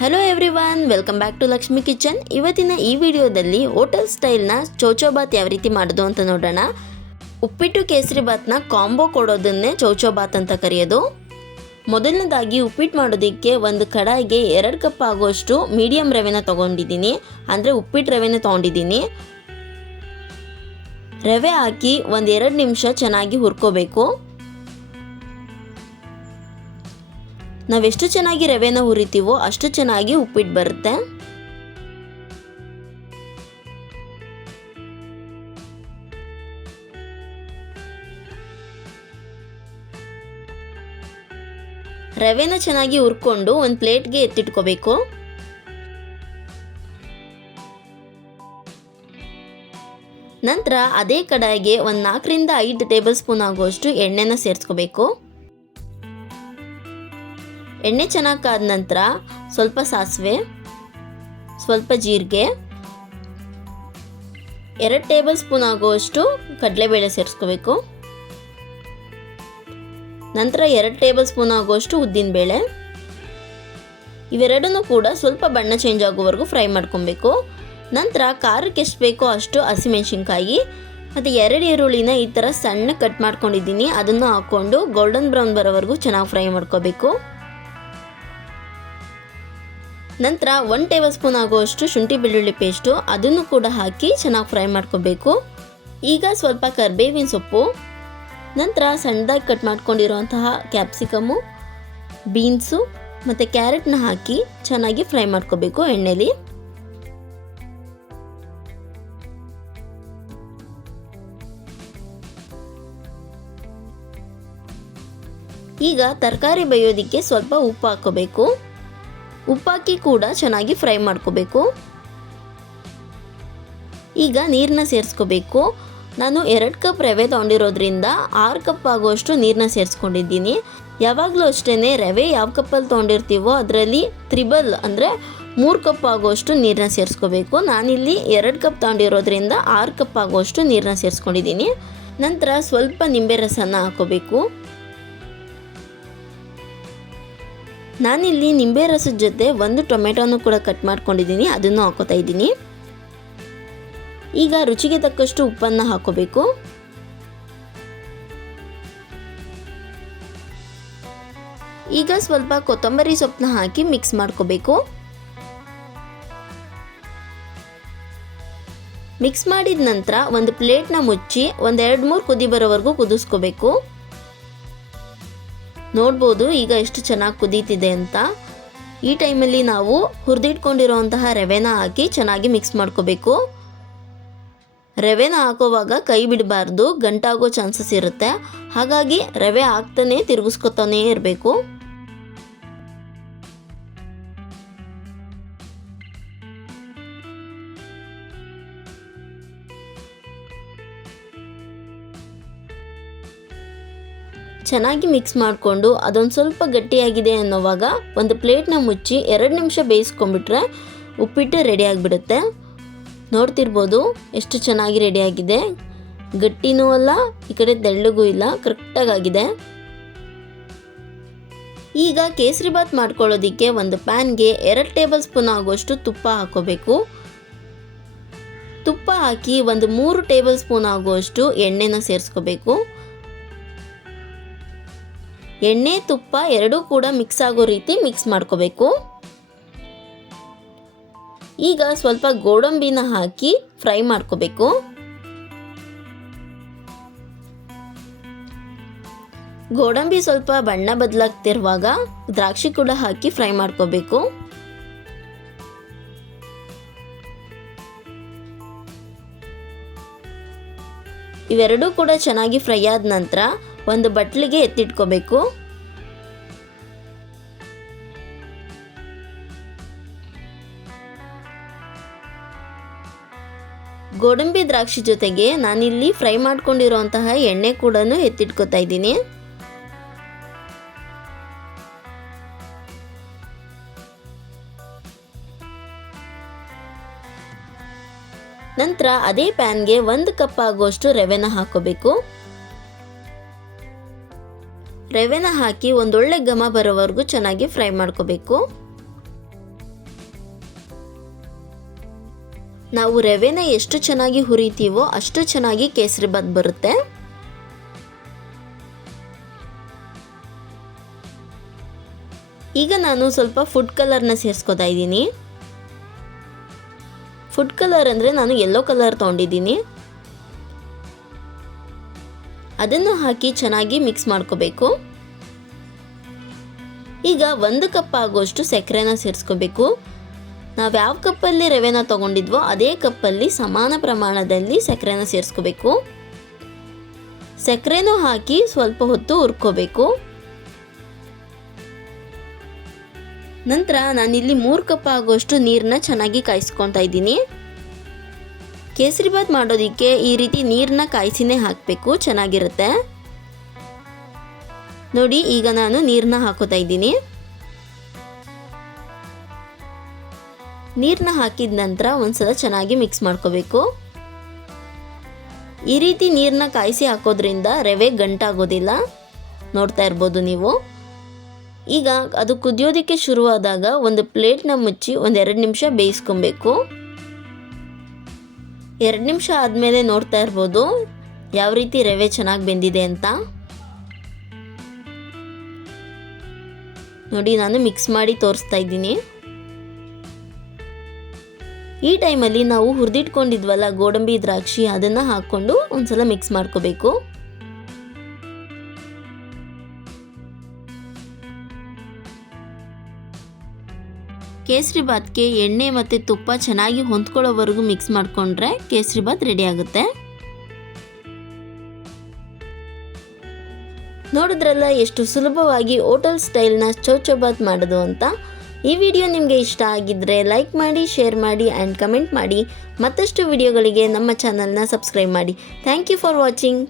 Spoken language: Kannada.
Hello everyone welcome back to Lakshmi kitchen ಇವತ್ತಿನ ಈ ವಿಡಿಯೋದಲ್ಲಿ ಹೋಟೆಲ್ ಸ್ಟೈಲ್ನ ಚೌಚೌಬಾತ್ ಯಾವ ರೀತಿ ಮಾಡೋದು ಅಂತ ನೋಡೋಣ. ಉಪ್ಪಿಟ್ಟು ಕೇಸರಿ ಬಾತ್ನ ಕಾಂಬೋ ಕೊಡೋದನ್ನೇ ಚೌಚೌಬಾತ್ ಅಂತ ಕರೆಯೋದು. ಮೊದಲನೇದಾಗಿ ಉಪ್ಪಿಟ್ಟು ಮಾಡೋದಕ್ಕೆ ಒಂದು ಕಡಾಯಿಗೆ ಎರಡು ಕಪ್ ಆಗೋಷ್ಟು ಮೀಡಿಯಮ್ ರವೆನ ತೊಗೊಂಡಿದ್ದೀನಿ. ಅಂದರೆ ಉಪ್ಪಿಟ್ಟು ರವೆನ ತೊಗೊಂಡಿದ್ದೀನಿ. ರವೆ ಹಾಕಿ ಒಂದು ಎರಡು ನಿಮಿಷ ಚೆನ್ನಾಗಿ ಹುರ್ಕೋಬೇಕು. ನಾವೆಷ್ಟು ಚೆನ್ನಾಗಿ ರವೆನ ಹುರಿತೀವೋ ಅಷ್ಟು ಚೆನ್ನಾಗಿ ಉಪ್ಪಿಟ್ಟು ಬರುತ್ತೆ. ರವೆನ ಚೆನ್ನಾಗಿ ಹುರ್ಕೊಂಡು ಒಂದು ಪ್ಲೇಟ್ಗೆ ಎತ್ತಿಟ್ಕೋಬೇಕು. ನಂತರ ಅದೇ ಕಡಾಯಿಗೆ ಒಂದು ನಾಲ್ಕರಿಂದ ಐದು ಟೇಬಲ್ ಸ್ಪೂನ್ ಆಗುವಷ್ಟು ಎಣ್ಣೆನ ಸೇರಿಸ್ಕೋಬೇಕು. ಎಣ್ಣೆ ಚೆನ್ನಾಗಿ ಕಾದ ನಂತರ ಸ್ವಲ್ಪ ಸಾಸಿವೆ, ಸ್ವಲ್ಪ ಜೀರಿಗೆ, ಎರಡು ಟೇಬಲ್ ಸ್ಪೂನ್ ಆಗುವಷ್ಟು ಕಡಲೆಬೇಳೆ ಸೇರಿಸ್ಕೋಬೇಕು. ನಂತರ ಎರಡು ಟೇಬಲ್ ಸ್ಪೂನ್ ಆಗುವಷ್ಟು ಉದ್ದಿನಬೇಳೆ. ಇವೆರಡನ್ನೂ ಕೂಡ ಸ್ವಲ್ಪ ಬಣ್ಣ ಚೇಂಜ್ ಆಗೋವರೆಗೂ ಫ್ರೈ ಮಾಡ್ಕೊಬೇಕು. ನಂತರ ಖಾರಕ್ಕೆ ಎಷ್ಟು ಬೇಕೋ ಅಷ್ಟು ಹಸಿಮೆಣಸಿನ್ಕಾಯಿ, ಮತ್ತು ಎರಡು ಈರುಳ್ಳಿನ ಈ ಥರ ಸಣ್ಣ ಕಟ್ ಮಾಡ್ಕೊಂಡಿದ್ದೀನಿ. ಅದನ್ನು ಹಾಕ್ಕೊಂಡು ಗೋಲ್ಡನ್ ಬ್ರೌನ್ ಬರೋವರೆಗೂ ಚೆನ್ನಾಗಿ ಫ್ರೈ ಮಾಡ್ಕೋಬೇಕು. ನಂತರ ಒನ್ ಟೇಬಲ್ ಸ್ಪೂನ್ ಆಗುವಷ್ಟು ಶುಂಠಿ ಬೆಳ್ಳುಳ್ಳಿ ಪೇಸ್ಟು ಅದನ್ನು ಕೂಡ ಹಾಕಿ ಚೆನ್ನಾಗಿ ಫ್ರೈ ಮಾಡ್ಕೋಬೇಕು. ಈಗ ಸ್ವಲ್ಪ ಕರ್ಬೇವಿನ ಸೊಪ್ಪು, ನಂತರ ಸಣ್ಣದಾಗಿ ಕಟ್ ಮಾಡ್ಕೊಂಡಿರುವಂತಹ ಕ್ಯಾಪ್ಸಿಕಮ್ಮು ಬೀನ್ಸು ಮತ್ತು ಕ್ಯಾರೆಟ್ನ ಹಾಕಿ ಚೆನ್ನಾಗಿ ಫ್ರೈ ಮಾಡ್ಕೋಬೇಕು ಎಣ್ಣೆಲಿ. ಈಗ ತರಕಾರಿ ಬೇಯೋದಕ್ಕೆ ಸ್ವಲ್ಪ ಉಪ್ಪು ಹಾಕೋಬೇಕು. ಉಪ್ಪಾಕಿ ಕೂಡ ಚೆನ್ನಾಗಿ ಫ್ರೈ ಮಾಡ್ಕೋಬೇಕು. ಈಗ ನೀರನ್ನ ಸೇರಿಸ್ಕೋಬೇಕು. ನಾನು ಎರಡು ಕಪ್ ರವೆ ತೊಗೊಂಡಿರೋದ್ರಿಂದ ಆರು ಕಪ್ ಆಗುವಷ್ಟು ನೀರನ್ನ ಸೇರಿಸ್ಕೊಂಡಿದ್ದೀನಿ. ಯಾವಾಗಲೂ ಅಷ್ಟೇ ರವೆ ಯಾವ ಕಪ್ಪಲ್ಲಿ ತೊಗೊಂಡಿರ್ತೀವೋ ಅದರಲ್ಲಿ ತ್ರಿಬಲ್ ಅಂದರೆ ಮೂರು ಕಪ್ ಆಗುವಷ್ಟು ನೀರನ್ನ ಸೇರಿಸ್ಕೋಬೇಕು. ನಾನಿಲ್ಲಿ ಎರಡು ಕಪ್ ತೊಗೊಂಡಿರೋದ್ರಿಂದ ಆರು ಕಪ್ ಆಗುವಷ್ಟು ನೀರನ್ನ ಸೇರಿಸ್ಕೊಂಡಿದ್ದೀನಿ. ನಂತರ ಸ್ವಲ್ಪ ನಿಂಬೆ ರಸನ ಹಾಕೋಬೇಕು. ನಾನಿಲ್ಲಿ ನಿಂಬೆ ರಸದ ಜೊತೆ ಒಂದು ಟೊಮೆಟೊನು ಕೂಡ ಕಟ್ ಮಾಡ್ಕೊಂಡಿದ್ದೀನಿ, ಅದನ್ನು ಹಾಕೋತಾ ಇದ್ದೀನಿ. ಈಗ ರುಚಿಗೆ ತಕ್ಕಷ್ಟು ಉಪ್ಪನ್ನು ಹಾಕೋಬೇಕು. ಈಗ ಸ್ವಲ್ಪ ಕೊತ್ತಂಬರಿ ಸೊಪ್ಪನ್ನ ಹಾಕಿ ಮಿಕ್ಸ್ ಮಾಡ್ಕೋಬೇಕು. ಮಿಕ್ಸ್ ಮಾಡಿದ ನಂತರ ಒಂದು ಪ್ಲೇಟ್ನ ಮುಚ್ಚಿ ಒಂದೆರಡು ಮೂರು ಕುದಿ ಬರೋವರೆಗೂ ಕುದಿಸ್ಕೋಬೇಕು. ನೋಡ್ಬೋದು, ಈಗ ಎಷ್ಟು ಚೆನ್ನಾಗಿ ಕುದೀತಿದೆ ಅಂತ. ಈ ಟೈಮಲ್ಲಿ ನಾವು ಹುರಿದಿಟ್ಕೊಂಡಿರೋಂತಹ ರವೆನ ಹಾಕಿ ಚೆನ್ನಾಗಿ ಮಿಕ್ಸ್ ಮಾಡ್ಕೋಬೇಕು. ರವೆನ ಹಾಕೋವಾಗ ಕೈ ಬಿಡಬಾರ್ದು, ಗಂಟಾಗೋ ಚಾನ್ಸಸ್ ಇರುತ್ತೆ. ಹಾಗಾಗಿ ರವೆ ಹಾಕ್ತಾನೆ ತಿರುಗಿಸ್ಕೊತಾನೇ ಇರಬೇಕು. ಚೆನ್ನಾಗಿ ಮಿಕ್ಸ್ ಮಾಡಿಕೊಂಡು ಅದೊಂದು ಸ್ವಲ್ಪ ಗಟ್ಟಿಯಾಗಿದೆ ಅನ್ನೋವಾಗ ಒಂದು ಪ್ಲೇಟ್ನ ಮುಚ್ಚಿ ಎರಡು ನಿಮಿಷ ಬೇಯಿಸ್ಕೊಂಡ್ಬಿಟ್ರೆ ಉಪ್ಪಿಟ್ಟು ರೆಡಿ ಆಗಿಬಿಡುತ್ತೆ. ನೋಡ್ತಿರ್ಬೋದು ಎಷ್ಟು ಚೆನ್ನಾಗಿ ರೆಡಿಯಾಗಿದೆ ಗಟ್ಟಿನೂ ಅಲ್ಲ, ಈ ಕಡೆ ತೆಳ್ಳಗೂ ಇಲ್ಲ ಕರೆಕ್ಟಾಗಿದೆ ಈಗ ಕೇಸರಿ ಬಾತ್ ಮಾಡ್ಕೊಳ್ಳೋದಕ್ಕೆ ಒಂದು ಪ್ಯಾನ್ಗೆ ಎರಡು ಟೇಬಲ್ ಸ್ಪೂನ್ ಆಗುವಷ್ಟು ತುಪ್ಪ ಹಾಕೋಬೇಕು. ತುಪ್ಪ ಹಾಕಿ ಒಂದು ಮೂರು ಟೇಬಲ್ ಸ್ಪೂನ್ ಆಗುವಷ್ಟು ಎಣ್ಣೆನ ಸೇರಿಸ್ಕೋಬೇಕು. ಎಣ್ಣೆ, ತುಪ್ಪ ಎರಡೂ ಕೂಡ ಮಿಕ್ಸ್ ಆಗೋ ರೀತಿ ಮಿಕ್ಸ್ ಮಾಡ್ಕೋಬೇಕು. ಈಗ ಸ್ವಲ್ಪ ಗೋಡಂಬಿನ ಹಾಕಿ ಫ್ರೈ ಮಾಡ್ಕೋಬೇಕು. ಗೋಡಂಬಿ ಸ್ವಲ್ಪ ಬಣ್ಣ ಬದಲಾಗ್ತಿರುವಾಗ ದ್ರಾಕ್ಷಿ ಕೂಡ ಹಾಕಿ ಫ್ರೈ ಮಾಡ್ಕೋಬೇಕು. ಇವೆರಡೂ ಕೂಡ ಚೆನ್ನಾಗಿ ಫ್ರೈ ಆದ ನಂತರ ಒಂದು ಬಟ್ಲಿಗೆ ಎತ್ತಿಟ್ಕೋಬೇಕು. ಗೋಡಂಬಿ ದ್ರಾಕ್ಷಿ ಜೊತೆಗೆ ನಾನಿಲ್ಲಿ ಫ್ರೈ ಮಾಡ್ಕೊಂಡಿರುವಂತಹ ಎಣ್ಣೆ ಕೂಡ ಎತ್ತಿಟ್ಕೋತಾ ಇದ್ದೀನಿ. ನಂತರ ಅದೇ ಪ್ಯಾನ್ಗೆ ಒಂದು ಕಪ್ ಆಗುವಷ್ಟು ರವೆನ ಹಾಕೋಬೇಕು. ರವೆನ ಹಾಕಿ ಒಂದೊಳ್ಳೆ ಘಮ ಬರೋವರೆಗೂ ಚೆನ್ನಾಗಿ ಫ್ರೈ ಮಾಡ್ಕೋಬೇಕು. ನಾವು ರವೆನ ಎಷ್ಟು ಚೆನ್ನಾಗಿ ಹುರಿತೀವೋ ಅಷ್ಟು ಚೆನ್ನಾಗಿ ಕೇಸರಿ ಬಾತ್ ಬರುತ್ತೆ. ಈಗ ನಾನು ಸ್ವಲ್ಪ ಫುಡ್ ಕಲರ್ನ ಸೇರಿಸ್ಕೊತಾ ಇದ್ದೀನಿ. ಫುಡ್ ಕಲರ್ ಅಂದರೆ ನಾನು ಯೆಲ್ಲೋ ಕಲರ್ ತೊಗೊಂಡಿದ್ದೀನಿ. ಅದನ್ನು ಹಾಕಿ ಚೆನ್ನಾಗಿ ಮಿಕ್ಸ್ ಮಾಡ್ಕೋಬೇಕು. ಈಗ ಒಂದು ಕಪ್ ಆಗುವಷ್ಟು ಸಕ್ಕರೆನ ಸೇರಿಸ್ಕೋಬೇಕು. ನಾವು ಯಾವ ಕಪ್ಪಲ್ಲಿ ರವೆನ ತೊಗೊಂಡಿದ್ವೋ ಅದೇ ಕಪ್ಪಲ್ಲಿ ಸಮಾನ ಪ್ರಮಾಣದಲ್ಲಿ ಸಕ್ಕರೆನ ಸೇರಿಸ್ಕೋಬೇಕು. ಸಕ್ಕರೆನೂ ಹಾಕಿ ಸ್ವಲ್ಪ ಹೊತ್ತು ಹುರ್ಕೋಬೇಕು. ನಂತರ ನಾನಿಲ್ಲಿ ಮೂರು ಕಪ್ ಆಗುವಷ್ಟು ನೀರನ್ನ ಚೆನ್ನಾಗಿ ಕಾಯಿಸ್ಕೊತಾ ಇದ್ದೀನಿ. ಕೇಸರಿಬಾತ್ ಮಾಡೋದಕ್ಕೆ ಈ ರೀತಿ ನೀರನ್ನ ಕಾಯಿಸಿನೇ ಹಾಕಬೇಕು. ಚೆನ್ನಾಗಿರುತ್ತೆ. ನೋಡಿ, ಈಗ ನಾನು ನೀರನ್ನ ಹಾಕೋತಾ ಇದ್ದೀನಿ. ನೀರನ್ನ ಹಾಕಿದ ನಂತರ ಒಂದ್ಸಲ ಚೆನ್ನಾಗಿ ಮಿಕ್ಸ್ ಮಾಡ್ಕೋಬೇಕು. ಈ ರೀತಿ ನೀರನ್ನ ಕಾಯಿಸಿ ಹಾಕೋದ್ರಿಂದ ರವೆ ಗಂಟಾಗೋದಿಲ್ಲ. ನೋಡ್ತಾ ಇರ್ಬೋದು ನೀವು. ಈಗ ಅದು ಕುದಿಯೋದಕ್ಕೆ ಶುರುವಾದಾಗ ಒಂದು ಪ್ಲೇಟ್ನ ಮುಚ್ಚಿ ಒಂದೆರಡು ನಿಮಿಷ ಬೇಯಿಸ್ಕೊಬೇಕು. ಎರಡು ನಿಮಿಷ ಆದಮೇಲೆ ನೋಡ್ತಾ ಇರ್ಬೋದು. ಯಾವ ರೀತಿ ರವೆ ಚೆನ್ನಾಗಿ ಬೆಂದಿದೆ ಅಂತ. ನೋಡಿ, ನಾನು ಮಿಕ್ಸ್ ಮಾಡಿ ತೋರಿಸ್ತಾ ಇದ್ದೀನಿ. ಈ ಟೈಮಲ್ಲಿ ನಾವು ಹುರಿದಿಟ್ಕೊಂಡಿದ್ವಲ್ಲ ಗೋಡಂಬಿ ದ್ರಾಕ್ಷಿ, ಅದನ್ನು ಹಾಕ್ಕೊಂಡು ಒಂದ್ಸಲ ಮಿಕ್ಸ್ ಮಾಡ್ಕೋಬೇಕು. ಕೇಸರಿ ಬಾತ್ಗೆ ಎಣ್ಣೆ ಮತ್ತು ತುಪ್ಪ ಚೆನ್ನಾಗಿ ಹೊಂದ್ಕೊಳ್ಳೋವರೆಗೂ ಮಿಕ್ಸ್ ಮಾಡಿಕೊಂಡ್ರೆ ಕೇಸರಿಬಾತ್ ರೆಡಿ ಆಗುತ್ತೆ. ನೋಡಿದ್ರಲ್ಲ ಎಷ್ಟು ಸುಲಭವಾಗಿ ಹೋಟೆಲ್ ಸ್ಟೈಲ್ನ ಚೌಚೌಬಾತ್ ಮಾಡೋದು ಅಂತ? ಈ ವಿಡಿಯೋ ನಿಮಗೆ ಇಷ್ಟ ಆಗಿದ್ದರೆ ಲೈಕ್ ಮಾಡಿ, ಶೇರ್ ಮಾಡಿ ಆ್ಯಂಡ್ ಕಮೆಂಟ್ ಮಾಡಿ. ಮತ್ತಷ್ಟು ವಿಡಿಯೋಗಳಿಗೆ ನಮ್ಮ ಚಾನಲ್ನ ಸಬ್ಸ್ಕ್ರೈಬ್ ಮಾಡಿ. Thank you for watching.